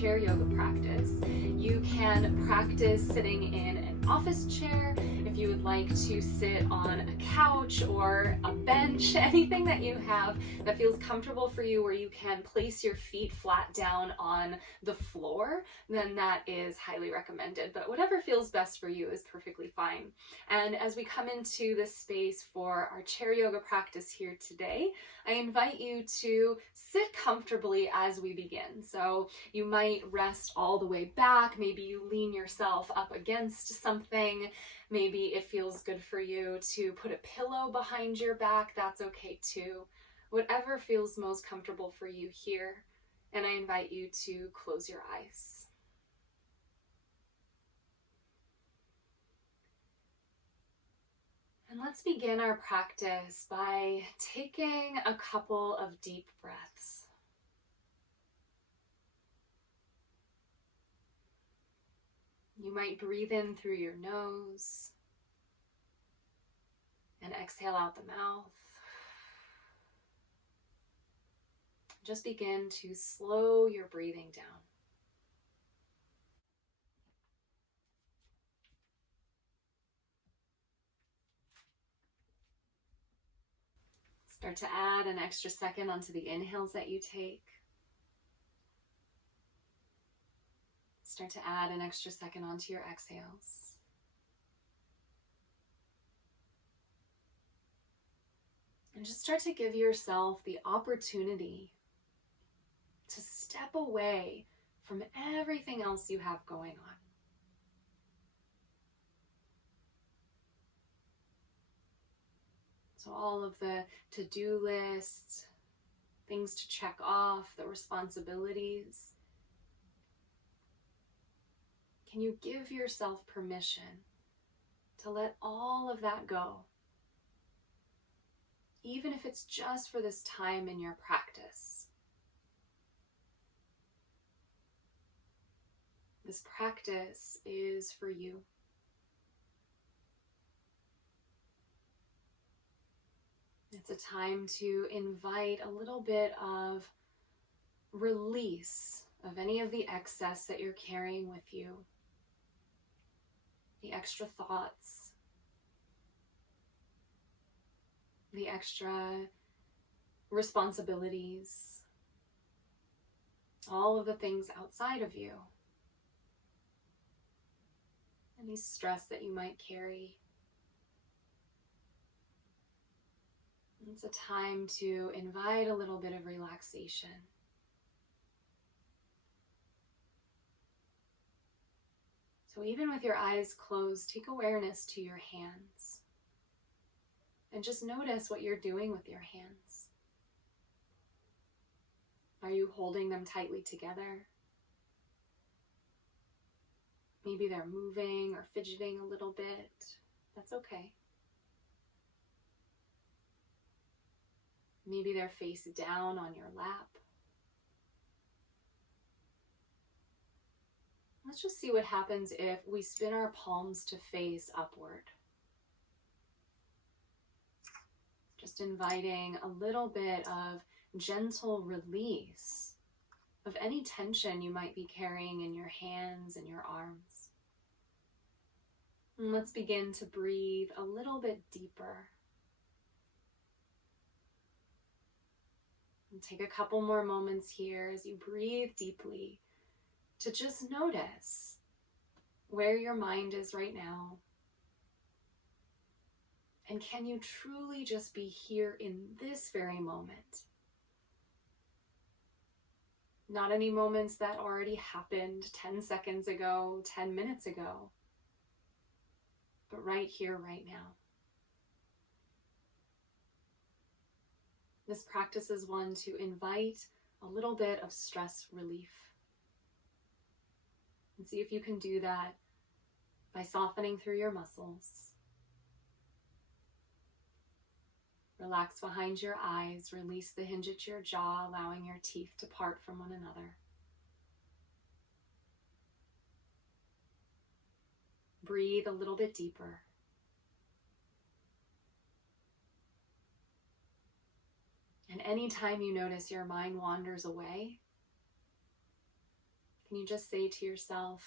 chair yoga practice. You can practice sitting in an office chair. If you would like to sit on a couch or a bench, anything that you have that feels comfortable for you, where you can place your feet flat down on the floor, then that is highly recommended. But whatever feels best for you is perfectly fine. And as we come into this space for our chair yoga practice here today, I invite you to sit comfortably as we begin. So you might rest all the way back. Maybe you lean yourself up against something. Maybe it feels good for you to put a pillow behind your back. That's okay too. Whatever feels most comfortable for you here. And I invite you to close your eyes. And let's begin our practice by taking a couple of deep breaths. You might breathe in through your nose and exhale out the mouth. Just begin to slow your breathing down. Start to add an extra second onto the inhales that you take. Start to add an extra second onto your exhales. And just start to give yourself the opportunity to step away from everything else you have going on. So all of the to-do lists, things to check off, the responsibilities. Can you give yourself permission to let all of that go? Even if it's just for this time in your practice. This practice is for you. It's a time to invite a little bit of release of any of the excess that you're carrying with you. The extra thoughts, the extra responsibilities, all of the things outside of you. Any stress that you might carry. It's a time to invite a little bit of relaxation. So even with your eyes closed, take awareness to your hands. And just notice what you're doing with your hands. Are you holding them tightly together? Maybe they're moving or fidgeting a little bit. That's okay. Maybe they're face down on your lap. Let's just see what happens if we spin our palms to face upward. Just inviting a little bit of gentle release of any tension you might be carrying in your hands and your arms. And let's begin to breathe a little bit deeper. And take a couple more moments here as you breathe deeply to just notice where your mind is right now. And can you truly just be here in this very moment? Not any moments that already happened 10 seconds ago, 10 minutes ago, but right here, right now. This practice is one to invite a little bit of stress relief. And see if you can do that by softening through your muscles. Relax behind your eyes, release the hinge at your jaw, allowing your teeth to part from one another. Breathe a little bit deeper. And anytime you notice your mind wanders away, can you just say to yourself,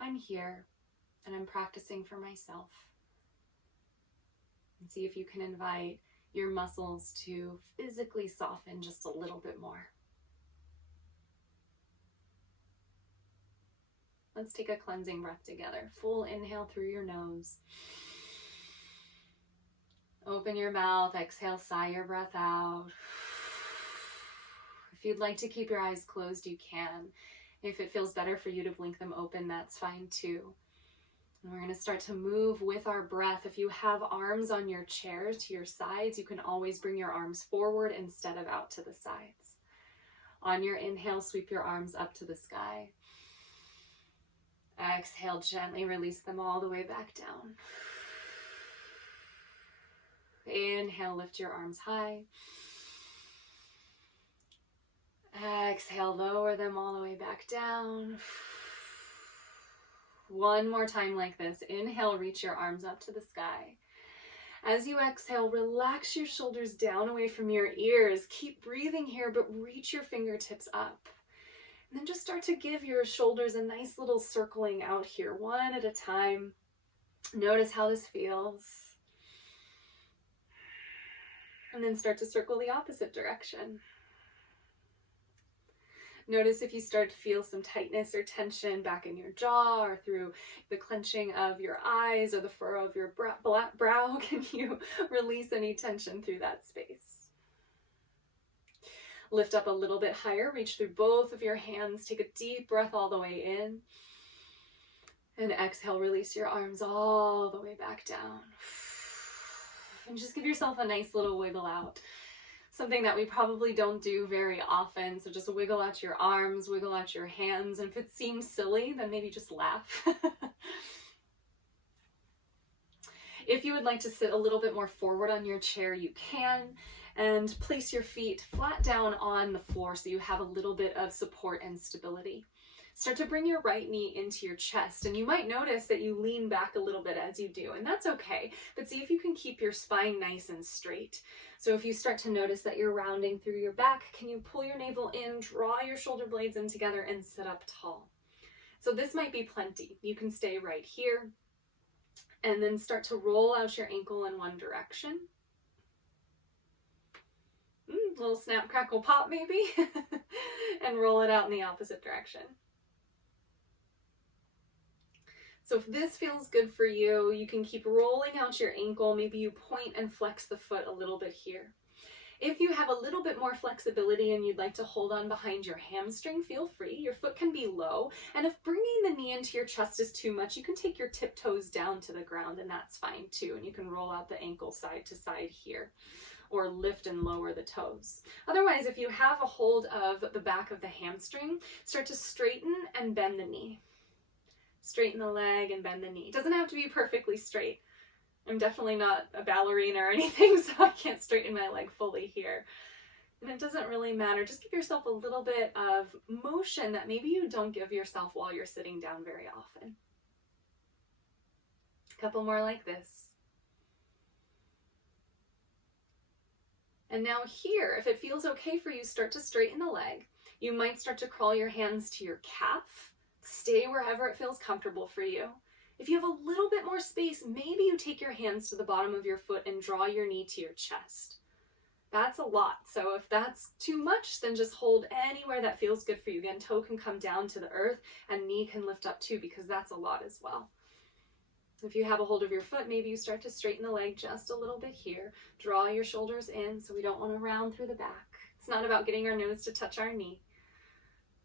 I'm here and I'm practicing for myself. And see if you can invite your muscles to physically soften just a little bit more. Let's take a cleansing breath together. Full inhale through your nose. Open your mouth, exhale, sigh your breath out. If you'd like to keep your eyes closed, you can. If it feels better for you to blink them open, that's fine too. And we're going to start to move with our breath. If you have arms on your chair to your sides, you can always bring your arms forward instead of out to the sides. On your inhale, sweep your arms up to the sky. Exhale, gently release them all the way back down. Inhale, lift your arms high. Exhale, lower them all the way back down. One more time like this. Inhale, reach your arms up to the sky. As you exhale, relax your shoulders down away from your ears. Keep breathing here, but reach your fingertips up. And then just start to give your shoulders a nice little circling out here, one at a time. Notice how this feels. And then start to circle the opposite direction. Notice if you start to feel some tightness or tension back in your jaw or through the clenching of your eyes or the furrow of your brow. Can you release any tension through that space? Lift up a little bit higher, reach through both of your hands, take a deep breath all the way in. And exhale, release your arms all the way back down. And just give yourself a nice little wiggle out. Something that we probably don't do very often. So just wiggle out your arms, wiggle out your hands. And if it seems silly, then maybe just laugh. If you would like to sit a little bit more forward on your chair, you can. And place your feet flat down on the floor so you have a little bit of support and stability. Start to bring your right knee into your chest, and you might notice that you lean back a little bit as you do, and that's okay, but see if you can keep your spine nice and straight. So if you start to notice that you're rounding through your back, can you pull your navel in, draw your shoulder blades in together, and sit up tall? So this might be plenty. You can stay right here, and then start to roll out your ankle in one direction. Little snap, crackle, pop maybe, and roll it out in the opposite direction. So if this feels good for you, you can keep rolling out your ankle. Maybe you point and flex the foot a little bit here. If you have a little bit more flexibility and you'd like to hold on behind your hamstring, feel free. Your foot can be low. And if bringing the knee into your chest is too much, you can take your tiptoes down to the ground, and that's fine too. And you can roll out the ankle side to side here, or lift and lower the toes. Otherwise, if you have a hold of the back of the hamstring, start to straighten and bend the knee. Straighten the leg and bend the knee. It doesn't have to be perfectly straight. I'm definitely not a ballerina or anything, so I can't straighten my leg fully here. And it doesn't really matter. Just give yourself a little bit of motion that maybe you don't give yourself while you're sitting down very often. A couple more like this. And now here, if it feels okay for you, start to straighten the leg. You might start to crawl your hands to your calf. Stay wherever it feels comfortable for you. If you have a little bit more space, maybe you take your hands to the bottom of your foot and draw your knee to your chest. That's a lot. So if that's too much, then just hold anywhere that feels good for you. Again, toe can come down to the earth and knee can lift up too, because that's a lot as well. If you have a hold of your foot, maybe you start to straighten the leg just a little bit here. Draw your shoulders in, so we don't want to round through the back. It's not about getting our nose to touch our knee.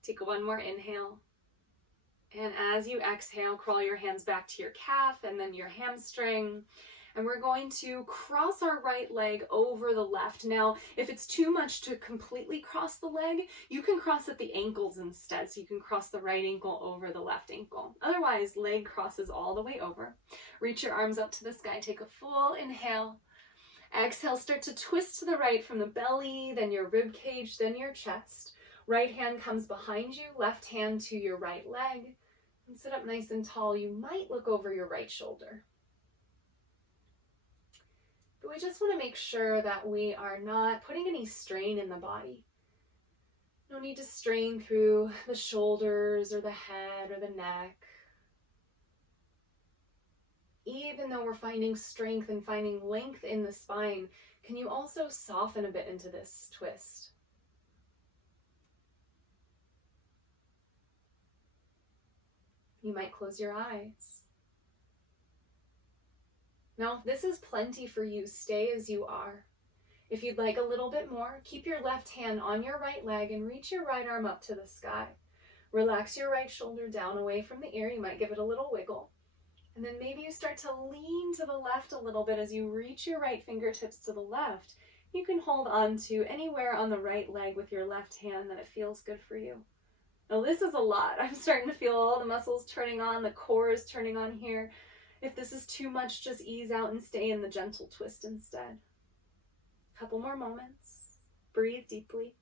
Take one more inhale. And as you exhale, crawl your hands back to your calf and then your hamstring. And we're going to cross our right leg over the left. Now, if it's too much to completely cross the leg, you can cross at the ankles instead. So you can cross the right ankle over the left ankle. Otherwise, leg crosses all the way over. Reach your arms up to the sky. Take a full inhale. Exhale, start to twist to the right from the belly, then your rib cage, then your chest. Right hand comes behind you, left hand to your right leg. And sit up nice and tall. You might look over your right shoulder. But we just want to make sure that we are not putting any strain in the body. No need to strain through the shoulders or the head or the neck. Even though we're finding strength and finding length in the spine, can you also soften a bit into this twist? You might close your eyes. Now, if this is plenty for you, stay as you are. If you'd like a little bit more, keep your left hand on your right leg and reach your right arm up to the sky. Relax your right shoulder down away from the ear. You might give it a little wiggle. And then maybe you start to lean to the left a little bit as you reach your right fingertips to the left. You can hold on to anywhere on the right leg with your left hand that it feels good for you. Now this is a lot. I'm starting to feel all the muscles turning on, the core is turning on here. If this is too much, just ease out and stay in the gentle twist instead. Couple more moments. Breathe deeply.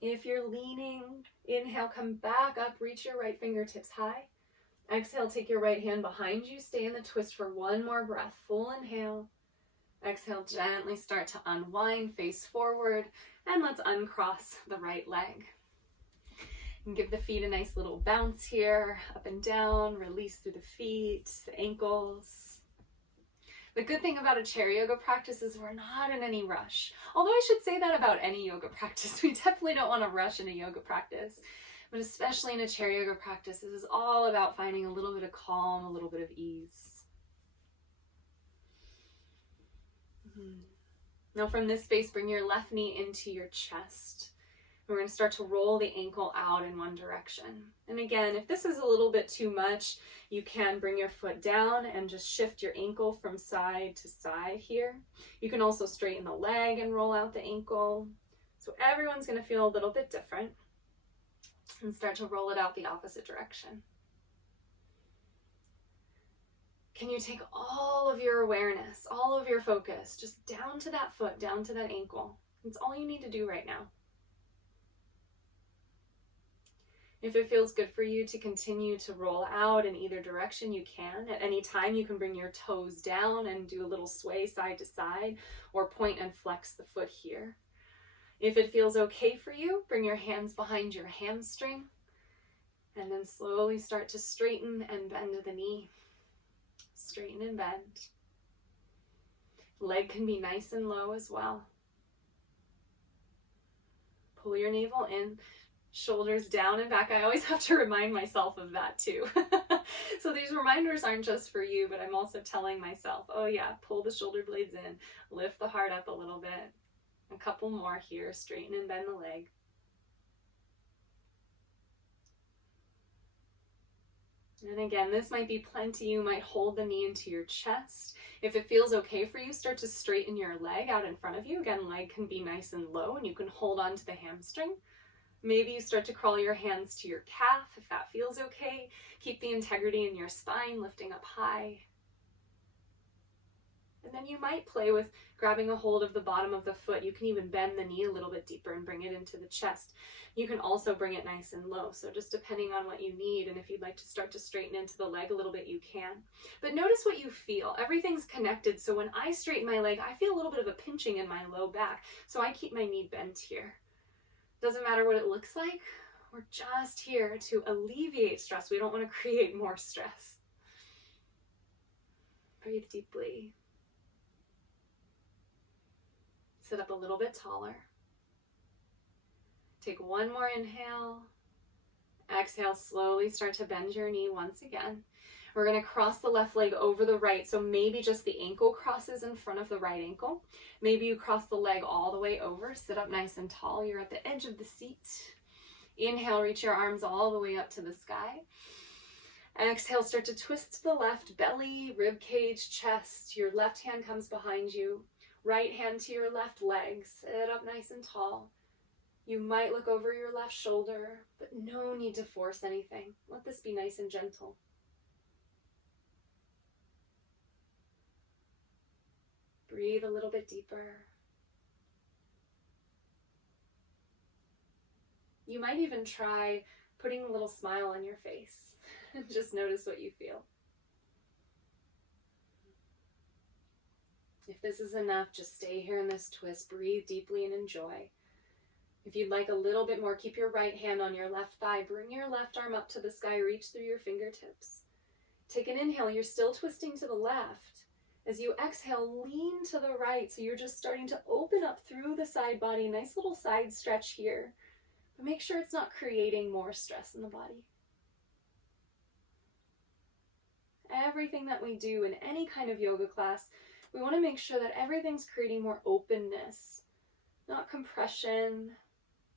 If you're leaning, inhale, come back up, reach your right fingertips high. Exhale, take your right hand behind you, stay in the twist for one more breath. Full inhale. Exhale, gently start to unwind, face forward, and let's uncross the right leg. And give the feet a nice little bounce here, up and down, release through the feet, the ankles. The good thing about a chair yoga practice is we're not in any rush. Although I should say that about any yoga practice. We definitely don't want to rush in a yoga practice. But especially in a chair yoga practice, this is all about finding a little bit of calm, a little bit of ease. Now from this space, bring your left knee into your chest. We're going to start to roll the ankle out in one direction. And again, if this is a little bit too much, you can bring your foot down and just shift your ankle from side to side here. You can also straighten the leg and roll out the ankle. So everyone's going to feel a little bit different. And start to roll it out the opposite direction. Can you take all of your awareness, all of your focus, just down to that foot, down to that ankle? It's all you need to do right now. If it feels good for you to continue to roll out in either direction, you can. At any time, you can bring your toes down and do a little sway side to side, or point and flex the foot here. If it feels okay for you, bring your hands behind your hamstring, and then slowly start to straighten and bend the knee. Straighten and bend. Leg can be nice and low as well. Pull your navel in. Shoulders down and back. I always have to remind myself of that too. So these reminders aren't just for you, but I'm also telling myself, oh yeah, pull the shoulder blades in, lift the heart up a little bit. A couple more here, straighten and bend the leg. And again, this might be plenty. You might hold the knee into your chest. If it feels okay for you, start to straighten your leg out in front of you. Again, leg can be nice and low and you can hold on to the hamstring. Maybe you start to crawl your hands to your calf if that feels okay. Keep the integrity in your spine, lifting up high. And then you might play with grabbing a hold of the bottom of the foot. You can even bend the knee a little bit deeper and bring it into the chest. You can also bring it nice and low. So just depending on what you need, and if you'd like to start to straighten into the leg a little bit, you can. But notice what you feel. Everything's connected. So when I straighten my leg, I feel a little bit of a pinching in my low back. So I keep my knee bent here. Doesn't matter what it looks like. We're just here to alleviate stress. We don't want to create more stress. Breathe deeply. Sit up a little bit taller. Take one more inhale. Exhale, slowly start to bend your knee once again. We're going to cross the left leg over the right. So maybe just the ankle crosses in front of the right ankle. Maybe you cross the leg all the way over. Sit up nice and tall. You're at the edge of the seat. Inhale, reach your arms all the way up to the sky. Exhale, start to twist to the left, belly, rib cage, chest. Your left hand comes behind you. Right hand to your left leg. Sit up nice and tall. You might look over your left shoulder, but no need to force anything. Let this be nice and gentle. Breathe a little bit deeper. You might even try putting a little smile on your face and just notice what you feel. If this is enough, just stay here in this twist. Breathe deeply and enjoy. If you'd like a little bit more, keep your right hand on your left thigh. Bring your left arm up to the sky. Reach through your fingertips. Take an inhale. You're still twisting to the left. As you exhale, lean to the right. So you're just starting to open up through the side body. Nice little side stretch here. But make sure it's not creating more stress in the body. Everything that we do in any kind of yoga class, we want to make sure that everything's creating more openness, not compression,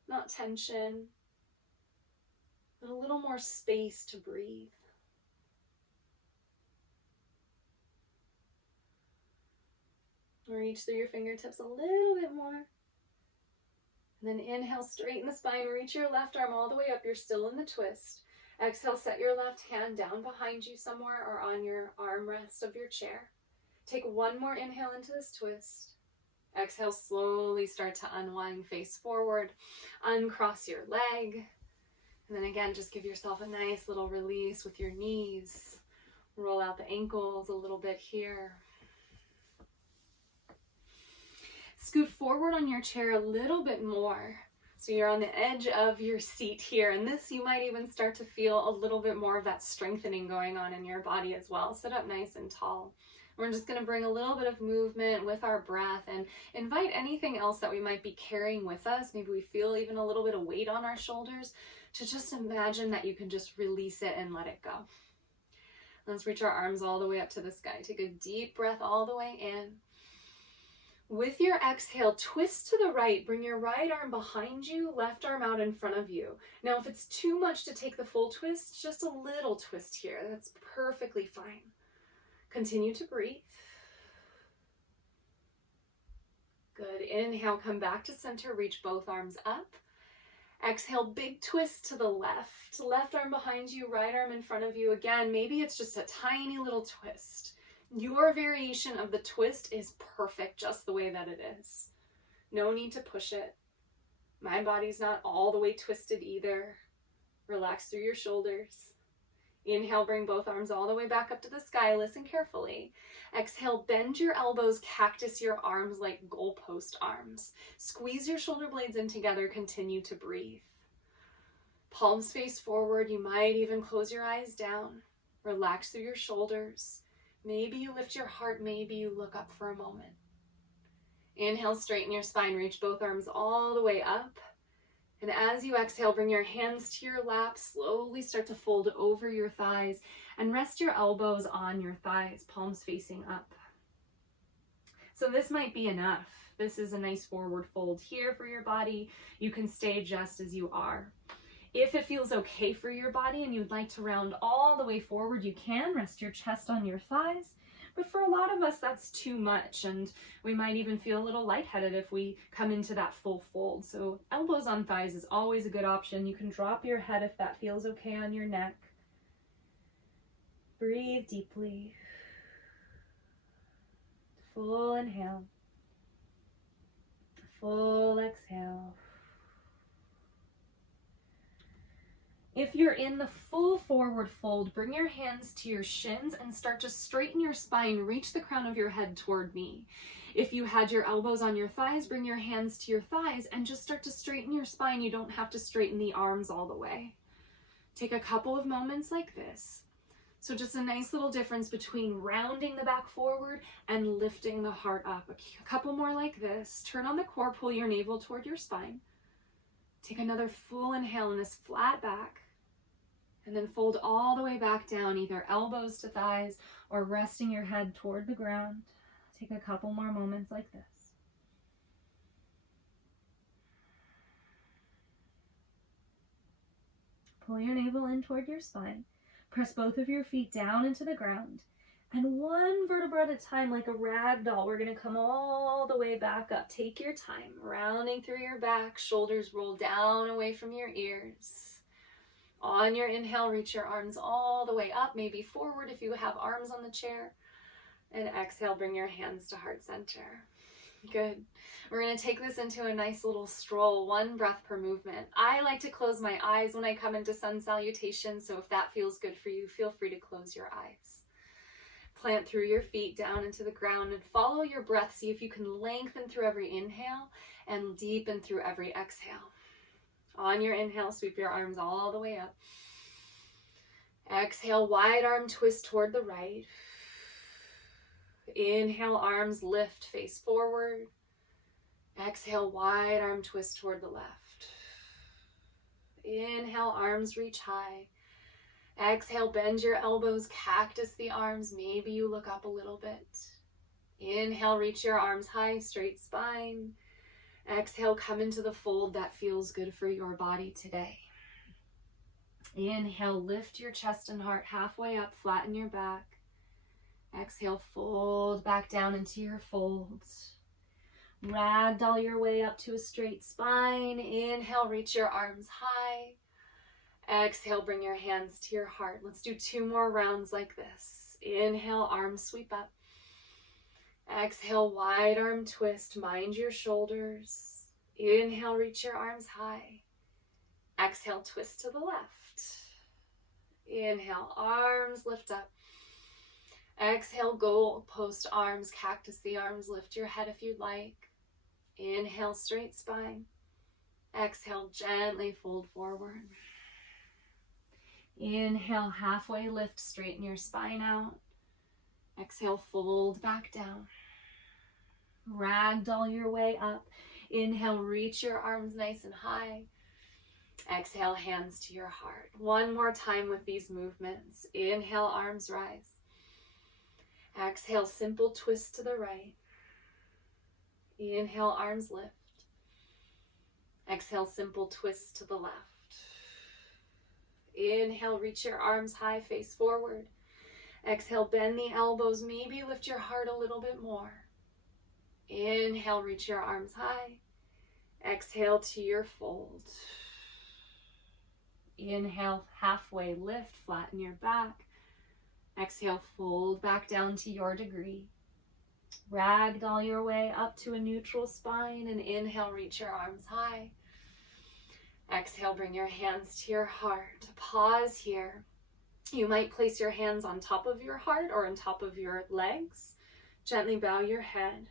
not tension, but a little more space to breathe. Reach through your fingertips a little bit more. And then inhale, straighten the spine, reach your left arm all the way up. You're still in the twist. Exhale, set your left hand down behind you somewhere or on your armrest of your chair. Take one more inhale into this twist. Exhale, slowly start to unwind, face forward, uncross your leg. And then again, just give yourself a nice little release with your knees. Roll out the ankles a little bit here. Scoot forward on your chair a little bit more. So you're on the edge of your seat here. And this, you might even start to feel a little bit more of that strengthening going on in your body as well. Sit up nice and tall. We're just going to bring a little bit of movement with our breath and invite anything else that we might be carrying with us. Maybe we feel even a little bit of weight on our shoulders, to just imagine that you can just release it and let it go. Let's reach our arms all the way up to the sky. Take a deep breath all the way in. With your exhale, twist to the right. Bring your right arm behind you, left arm out in front of you. Now, if it's too much to take the full twist, just a little twist here. That's perfectly fine. Continue to breathe. Good. Inhale, come back to center. Reach both arms up. Exhale, big twist to the left. Left arm behind you, right arm in front of you. Again, maybe it's just a tiny little twist. Your variation of the twist is perfect just the way that it is. No need to push it. My body's not all the way twisted either. Relax through your shoulders. Inhale, bring both arms all the way back up to the sky. Listen carefully. Exhale, bend your elbows, cactus your arms like goalpost arms. Squeeze your shoulder blades in together. Continue to breathe. Palms face forward. You might even close your eyes down. Relax through your shoulders. Maybe you lift your heart. Maybe you look up for a moment. Inhale, straighten your spine. Reach both arms all the way up. And as you exhale, bring your hands to your lap. Slowly start to fold over your thighs and rest your elbows on your thighs, palms facing up. So this might be enough. This is a nice forward fold here for your body. You can stay just as you are. If it feels okay for your body and you'd like to round all the way forward, you can rest your chest on your thighs. But for a lot of us, that's too much, and we might even feel a little lightheaded if we come into that full fold. So elbows on thighs is always a good option. You can drop your head if that feels okay on your neck. Breathe deeply. Full inhale. Full exhale. If you're in the full forward fold, bring your hands to your shins and start to straighten your spine. Reach the crown of your head toward me. If you had your elbows on your thighs, bring your hands to your thighs and just start to straighten your spine. You don't have to straighten the arms all the way. Take a couple of moments like this. So just a nice little difference between rounding the back forward and lifting the heart up. A couple more like this. Turn on the core, pull your navel toward your spine. Take another full inhale in this flat back. And then fold all the way back down, either elbows to thighs or resting your head toward the ground. Take a couple more moments like this. Pull your navel in toward your spine. Press both of your feet down into the ground. And one vertebra at a time, like a rag doll, we're going to come all the way back up. Take your time, rounding through your back, shoulders roll down away from your ears. On your inhale, reach your arms all the way up, maybe forward if you have arms on the chair. And exhale, bring your hands to heart center. Good. We're going to take this into a nice little stroll, one breath per movement. I like to close my eyes when I come into sun salutation, so if that feels good for you, feel free to close your eyes. Plant through your feet down into the ground and follow your breath. See if you can lengthen through every inhale and deepen through every exhale. On your inhale, sweep your arms all the way up. Exhale, wide arm twist toward the right. Inhale, arms lift, face forward. Exhale, wide arm twist toward the left. Inhale, arms reach high. Exhale, bend your elbows, cactus the arms. Maybe you look up a little bit. Inhale, reach your arms high, straight spine. Exhale, come into the fold that feels good for your body today. Inhale, lift your chest and heart halfway up, flatten your back. Exhale, fold back down into your folds. Ragdoll your way up to a straight spine. Inhale, reach your arms high. Exhale, bring your hands to your heart. Let's do 2 more rounds like this. Inhale, arms sweep up. Exhale, wide arm twist. Mind your shoulders. Inhale, reach your arms high. Exhale, twist to the left. Inhale, arms lift up. Exhale, goal post arms, cactus the arms. Lift your head if you'd like. Inhale, straight spine. Exhale, gently fold forward. Inhale, halfway lift, straighten your spine out. Exhale, fold back down. Ragdoll your way up. Inhale, reach your arms nice and high. Exhale, hands to your heart. 1 more time with these movements. Inhale, arms rise. Exhale, simple twist to the right. Inhale, arms lift. Exhale, simple twist to the left. Inhale, reach your arms high, face forward. Exhale, bend the elbows, maybe lift your heart a little bit more. Inhale, reach your arms high. Exhale to your fold. Inhale, halfway lift, flatten your back. Exhale, fold back down to your degree. Ragdoll your way up to a neutral spine, and inhale, reach your arms high. Exhale, bring your hands to your heart. Pause here. You might place your hands on top of your heart or on top of your legs. Gently bow your head.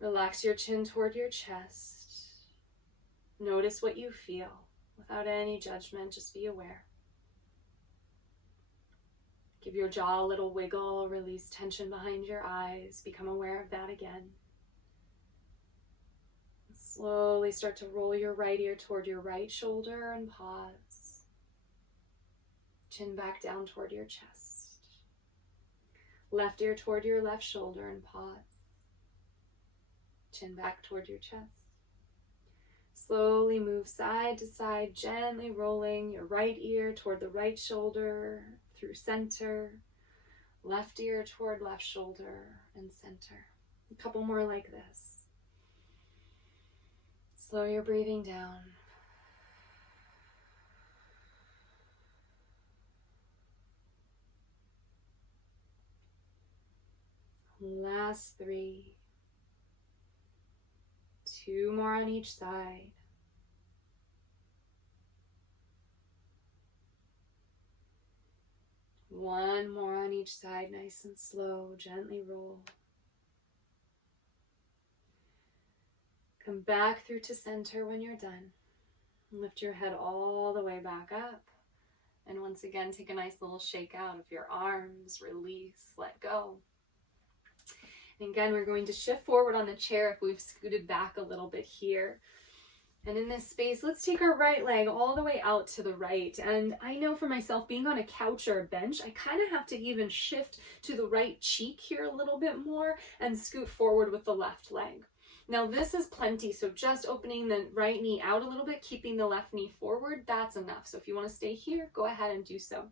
Relax your chin toward your chest. Notice what you feel without any judgment. Just be aware. Give your jaw a little wiggle. Release tension behind your eyes. Become aware of that again. Slowly start to roll your right ear toward your right shoulder and pause. Chin back down toward your chest. Left ear toward your left shoulder and pause. Chin back toward your chest. Slowly move side to side, gently rolling your right ear toward the right shoulder through center. Left ear toward left shoulder and center. A couple more like this. Slow your breathing down. Last 3. 2 more on each side. One more on each side, nice and slow, gently roll. Come back through to center when you're done. Lift your head all the way back up. And once again, take a nice little shake out of your arms, release, let go. And again, we're going to shift forward on the chair if we've scooted back a little bit here. And in this space, let's take our right leg all the way out to the right. And I know for myself, being on a couch or a bench, I kind of have to even shift to the right cheek here a little bit more and scoot forward with the left leg. Now this is plenty, so just opening the right knee out a little bit, keeping the left knee forward, that's enough. So if you want to stay here, go ahead and do so.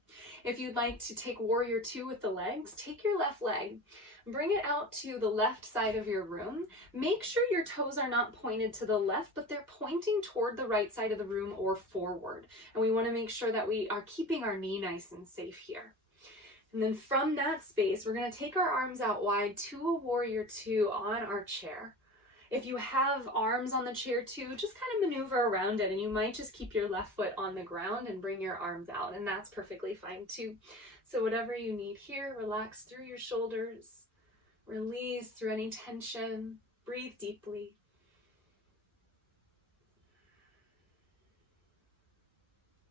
If you'd like to take warrior 2 with the legs, take your left leg, bring it out to the left side of your room. Make sure your toes are not pointed to the left, but they're pointing toward the right side of the room or forward. And we want to make sure that we are keeping our knee nice and safe here. And then from that space, we're going to take our arms out wide to a warrior 2 on our chair. If you have arms on the chair too, just kind of maneuver around it, and you might just keep your left foot on the ground and bring your arms out, and that's perfectly fine too. So whatever you need here, relax through your shoulders, release through any tension, breathe deeply.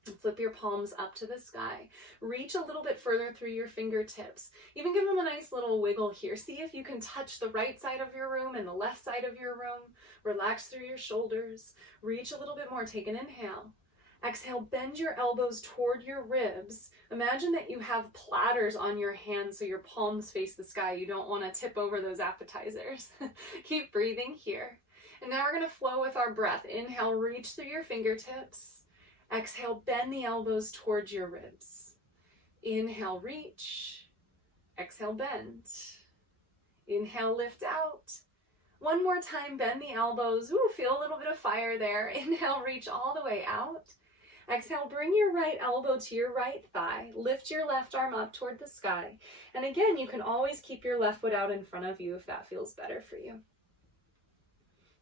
And flip your palms up to the sky. Reach a little bit further through your fingertips. Even give them a nice little wiggle here. See if you can touch the right side of your room and the left side of your room. Relax through your shoulders. Reach a little bit more. Take an inhale. Exhale, bend your elbows toward your ribs. Imagine that you have platters on your hands so your palms face the sky. You don't want to tip over those appetizers. Keep breathing here. And now we're going to flow with our breath. Inhale, reach through your fingertips. Exhale, bend the elbows towards your ribs. Inhale, reach. Exhale, bend. Inhale, lift out. One more time, bend the elbows. Ooh, feel a little bit of fire there. Inhale, reach all the way out. Exhale, bring your right elbow to your right thigh. Lift your left arm up toward the sky. And again, you can always keep your left foot out in front of you if that feels better for you.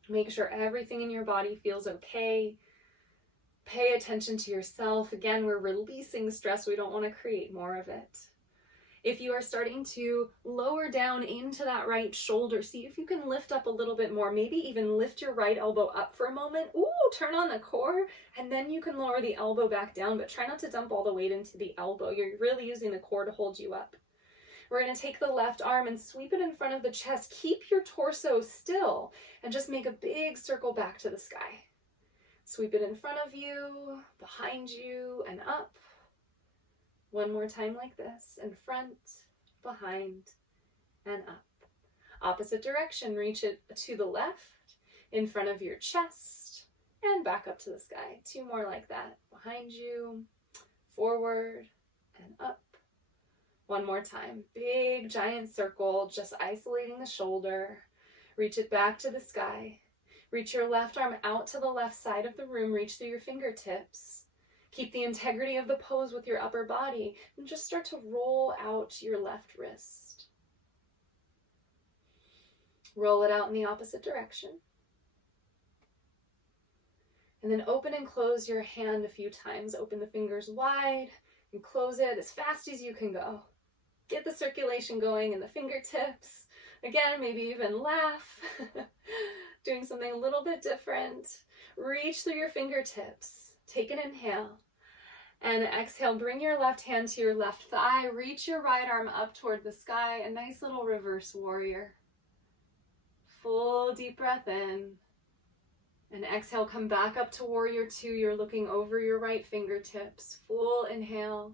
Make sure everything in your body feels okay. Pay attention to yourself. Again, we're releasing stress. We don't want to create more of it. If you are starting to lower down into that right shoulder, see if you can lift up a little bit more. Maybe even lift your right elbow up for a moment. Ooh, turn on the core, and then you can lower the elbow back down, but try not to dump all the weight into the elbow. You're really using the core to hold you up. We're going to take the left arm and sweep it in front of the chest. Keep your torso still, and just make a big circle back to the sky. Sweep it in front of you, behind you, and up. One more time like this, in front, behind, and up. Opposite direction, reach it to the left, in front of your chest, and back up to the sky. Two more like that, behind you, forward, and up. One more time, big giant circle, just isolating the shoulder. Reach it back to the sky. Reach your left arm out to the left side of the room. Reach through your fingertips. Keep the integrity of the pose with your upper body and just start to roll out your left wrist. Roll it out in the opposite direction. And then open and close your hand a few times. Open the fingers wide and close it as fast as you can go. Get the circulation going in the fingertips. Again, maybe even laugh. Doing something a little bit different. Reach through your fingertips. Take an inhale. And exhale, bring your left hand to your left thigh. Reach your right arm up toward the sky. A nice little reverse warrior. Full deep breath in. And exhale, come back up to warrior two. You're looking over your right fingertips. Full inhale.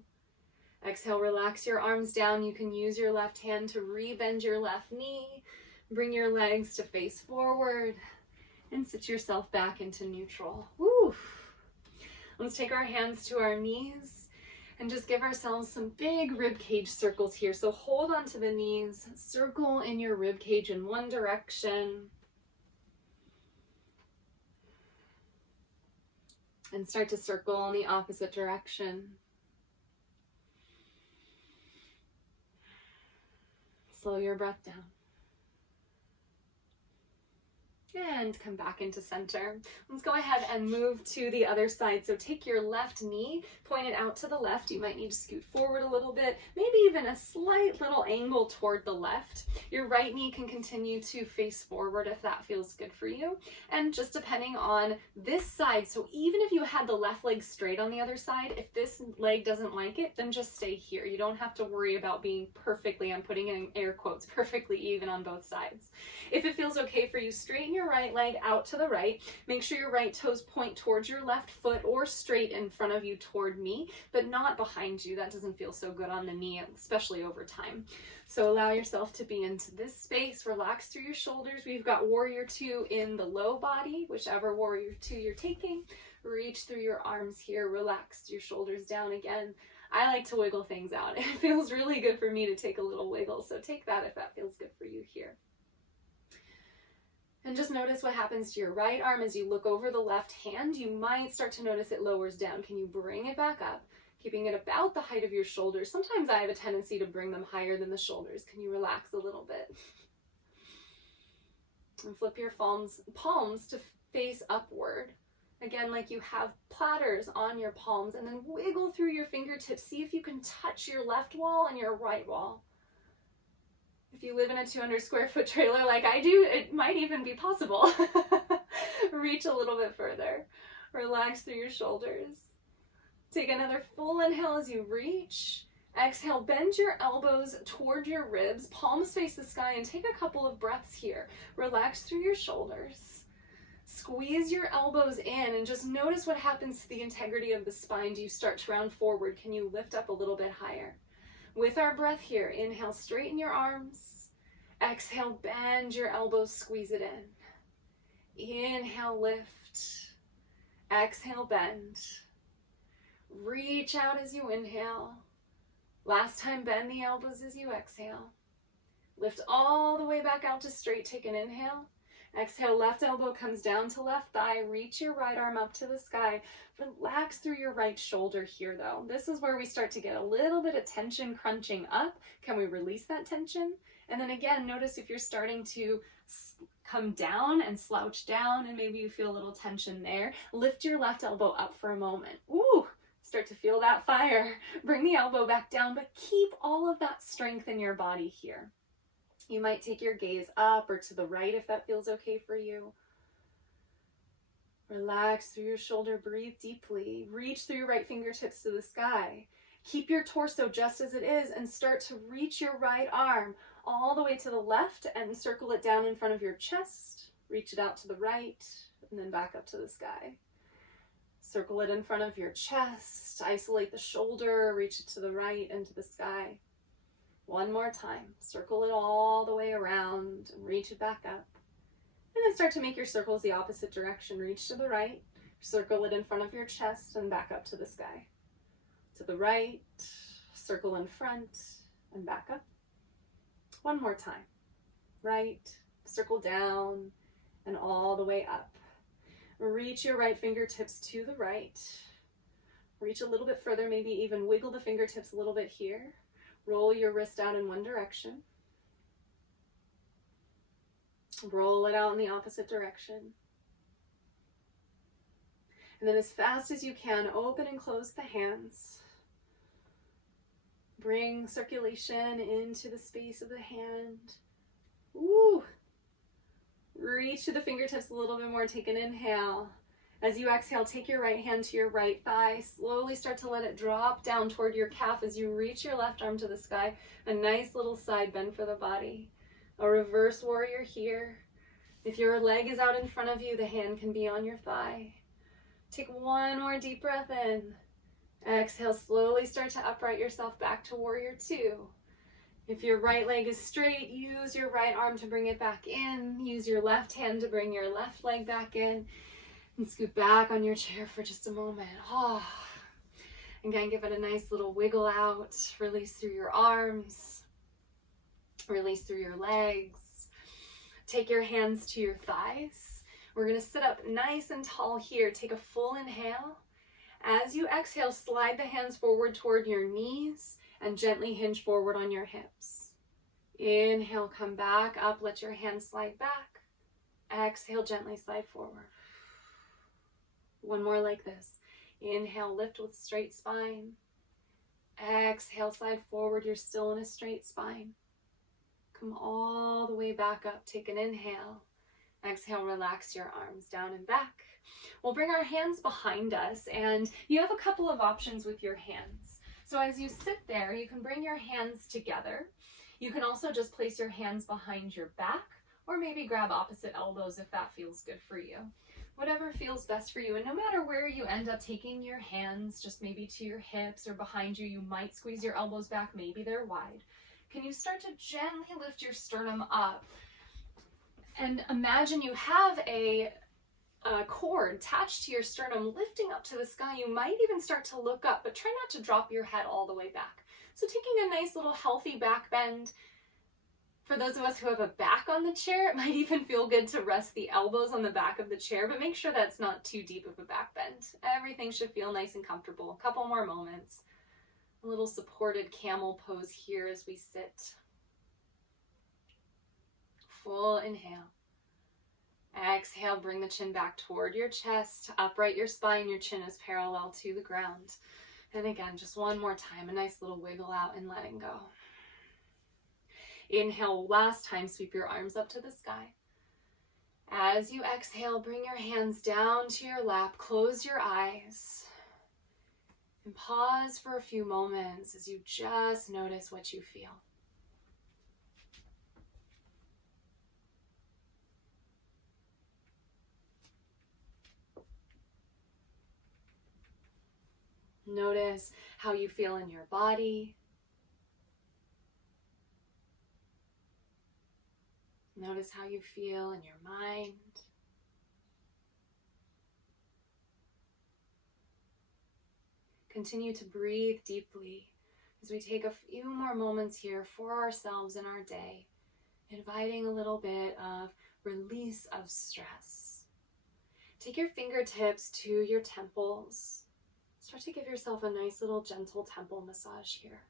Exhale, relax your arms down. You can use your left hand to rebend your left knee. Bring your legs to face forward and sit yourself back into neutral. Woo. Let's take our hands to our knees and just give ourselves some big rib cage circles here. So hold on to the knees, circle in your rib cage in one direction. And start to circle in the opposite direction. Slow your breath down. And come back into center. Let's go ahead and move to the other side. So take your left knee, point it out to the left. You might need to scoot forward a little bit, maybe even a slight little angle toward the left. Your right knee can continue to face forward if that feels good for you. And just depending on this side, so even if you had the left leg straight on the other side, if this leg doesn't like it, then just stay here. You don't have to worry about being perfectly, I'm putting in air quotes, perfectly even on both sides. If it feels okay for you, straighten your right leg out to the right. Make sure your right toes point towards your left foot or straight in front of you toward me, but not behind you. That doesn't feel so good on the knee, especially over time. So allow yourself to be into this space. Relax through your shoulders. We've got warrior two in the low body, whichever warrior two you're taking. Reach through your arms here. Relax your shoulders down again. I like to wiggle things out. It feels really good for me to take a little wiggle, so take that if that feels good for you here. And just notice what happens to your right arm as you look over the left hand. You might start to notice it lowers down. Can you bring it back up, keeping it about the height of your shoulders? Sometimes I have a tendency to bring them higher than the shoulders. Can you relax a little bit? And flip your palms to face upward. Again, like you have platters on your palms, and then wiggle through your fingertips. See if you can touch your left wall and your right wall. If you live in a 200 square foot trailer like I do, it might even be possible. Reach a little bit further. Relax through your shoulders. Take another full inhale as you reach. Exhale, bend your elbows toward your ribs, palms face the sky, and take a couple of breaths here. Relax through your shoulders. Squeeze your elbows in and just notice what happens to the integrity of the spine. Do you start to round forward? Can you lift up a little bit higher? With our breath here, inhale, straighten your arms. Exhale, bend your elbows, squeeze it in. Inhale, lift. Exhale, bend. Reach out as you inhale. Last time, bend the elbows as you exhale. Lift all the way back out to straight. Take an inhale. Exhale, left elbow comes down to left thigh. Reach your right arm up to the sky. Relax through your right shoulder here, though. This is where we start to get a little bit of tension crunching up. Can we release that tension? And then again, notice if you're starting to come down and slouch down and maybe you feel a little tension there. Lift your left elbow up for a moment. Ooh, start to feel that fire. Bring the elbow back down, but keep all of that strength in your body here. You might take your gaze up or to the right if that feels okay for you. Relax through your shoulder, breathe deeply. Reach through your right fingertips to the sky. Keep your torso just as it is and start to reach your right arm all the way to the left and circle it down in front of your chest. Reach it out to the right and then back up to the sky. Circle it in front of your chest. Isolate the shoulder, reach it to the right and to the sky. One more time. Circle it all the way around and reach it back up. And then start to make your circles the opposite direction. Reach to the right, circle it in front of your chest and back up to the sky. To the right, circle in front and back up. One more time. Right, circle down and all the way up. Reach your right fingertips to the right. Reach a little bit further, maybe even wiggle the fingertips a little bit here. Roll your wrist out in one direction. Roll it out in the opposite direction. And then as fast as you can, open and close the hands. Bring circulation into the space of the hand. Ooh. Reach to the fingertips a little bit more. Take an inhale. As you exhale, take your right hand to your right thigh. Slowly start to let it drop down toward your calf as you reach your left arm to the sky. A nice little side bend for the body. A reverse warrior here. If your leg is out in front of you, the hand can be on your thigh. Take one more deep breath in. Exhale, slowly start to upright yourself back to warrior two. If your right leg is straight, use your right arm to bring it back in. Use your left hand to bring your left leg back in. And scoot back on your chair for just a moment. Oh. Again, give it a nice little wiggle out. Release through your arms. Release through your legs. Take your hands to your thighs. We're going to sit up nice and tall here. Take a full inhale. As you exhale, slide the hands forward toward your knees and gently hinge forward on your hips. Inhale, come back up. Let your hands slide back. Exhale, gently slide forward. One more like this. Inhale, lift with straight spine. Exhale, slide forward. You're still in a straight spine. Come all the way back up. Take an inhale. Exhale, relax your arms down and back. We'll bring our hands behind us, and you have a couple of options with your hands. So as you sit there, you can bring your hands together. You can also just place your hands behind your back, or maybe grab opposite elbows if that feels good for you. Whatever feels best for you. And no matter where you end up taking your hands, just maybe to your hips or behind you, you might squeeze your elbows back, maybe they're wide. Can you start to gently lift your sternum up? And imagine you have a cord attached to your sternum lifting up to the sky. You might even start to look up, but try not to drop your head all the way back. So taking a nice little healthy back bend. For those of us who have a back on the chair, it might even feel good to rest the elbows on the back of the chair, but make sure that's not too deep of a back bend. Everything should feel nice and comfortable. A couple more moments. A little supported camel pose here as we sit. Full inhale. Exhale, bring the chin back toward your chest, upright your spine, your chin is parallel to the ground. And again, just one more time, a nice little wiggle out and letting go. Inhale, last time, sweep your arms up to the sky. As you exhale, bring your hands down to your lap, close your eyes, and pause for a few moments as you just notice what you feel. Notice how you feel in your body. Notice how you feel in your mind. Continue to breathe deeply as we take a few more moments here for ourselves in our day, inviting a little bit of release of stress. Take your fingertips to your temples. Start to give yourself a nice little gentle temple massage here.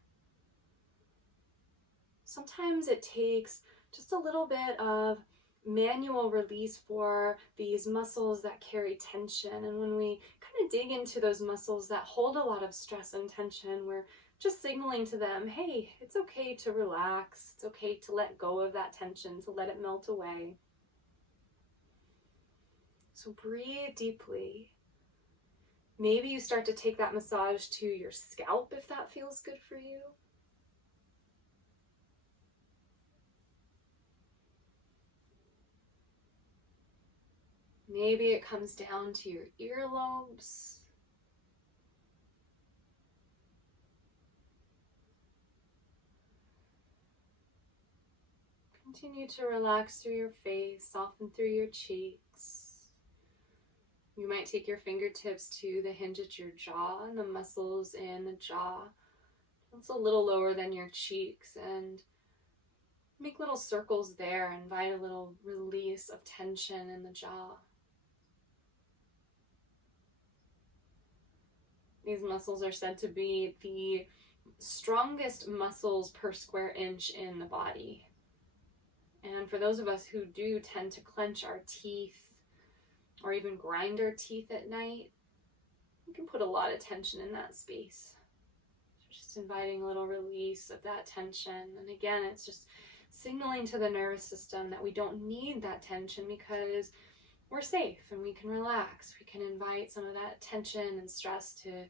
Sometimes it takes just a little bit of manual release for these muscles that carry tension. And when we kind of dig into those muscles that hold a lot of stress and tension, we're just signaling to them, hey, it's okay to relax. It's okay to let go of that tension, to let it melt away. So breathe deeply. Maybe you start to take that massage to your scalp if that feels good for you. Maybe it comes down to your earlobes. Continue to relax through your face, soften through your cheeks. You might take your fingertips to the hinge at your jaw and the muscles in the jaw. It's a little lower than your cheeks, and make little circles there. Invite a little release of tension in the jaw. These muscles are said to be the strongest muscles per square inch in the body. And for those of us who do tend to clench our teeth or even grind our teeth at night, you can put a lot of tension in that space. So just inviting a little release of that tension. And again, it's just signaling to the nervous system that we don't need that tension because we're safe and we can relax. We can invite some of that tension and stress to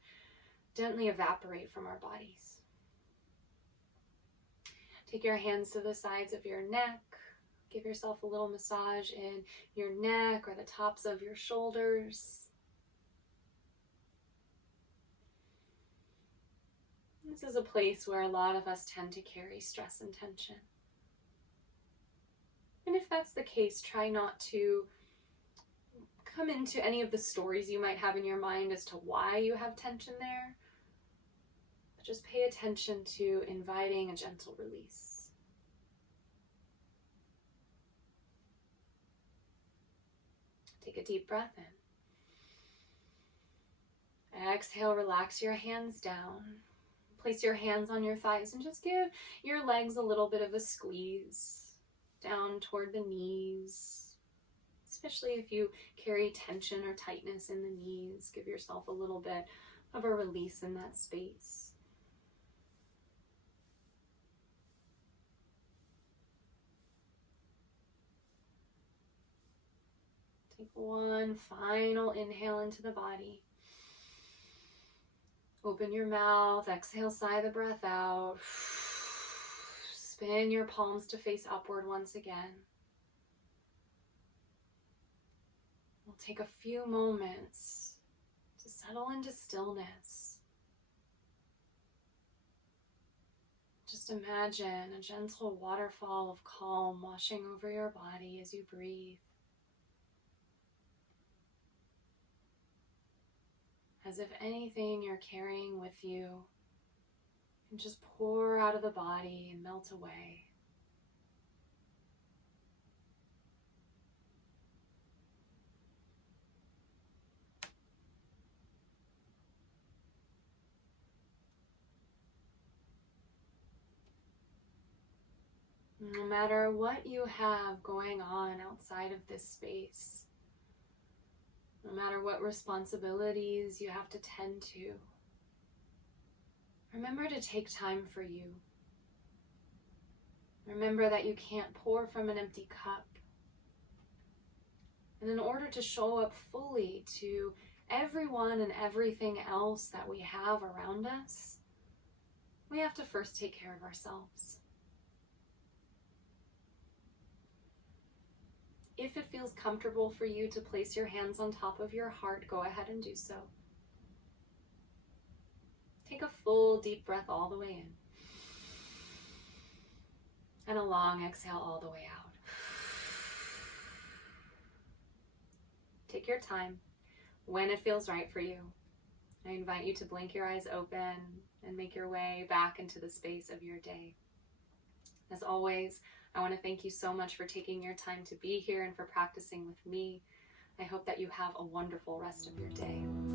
gently evaporate from our bodies. Take your hands to the sides of your neck. Give yourself a little massage in your neck or the tops of your shoulders. This is a place where a lot of us tend to carry stress and tension. And if that's the case, try not to come into any of the stories you might have in your mind as to why you have tension there. But just pay attention to inviting a gentle release. Take a deep breath in. Exhale, relax your hands down. Place your hands on your thighs and just give your legs a little bit of a squeeze down toward the knees. Especially if you carry tension or tightness in the knees, give yourself a little bit of a release in that space. Take one final inhale into the body. Open your mouth, exhale, sigh the breath out. Spin your palms to face upward once again. We'll take a few moments to settle into stillness. Just imagine a gentle waterfall of calm washing over your body as you breathe. As if anything you're carrying with you can just pour out of the body and melt away. No matter what you have going on outside of this space, no matter what responsibilities you have to tend to, remember to take time for you. Remember that you can't pour from an empty cup. And in order to show up fully to everyone and everything else that we have around us, we have to first take care of ourselves. If it feels comfortable for you to place your hands on top of your heart, go ahead and do so. Take a full deep breath all the way in. And a long exhale all the way out. Take your time when it feels right for you. I invite you to blink your eyes open and make your way back into the space of your day. As always, I want to thank you so much for taking your time to be here and for practicing with me. I hope that you have a wonderful rest of your day.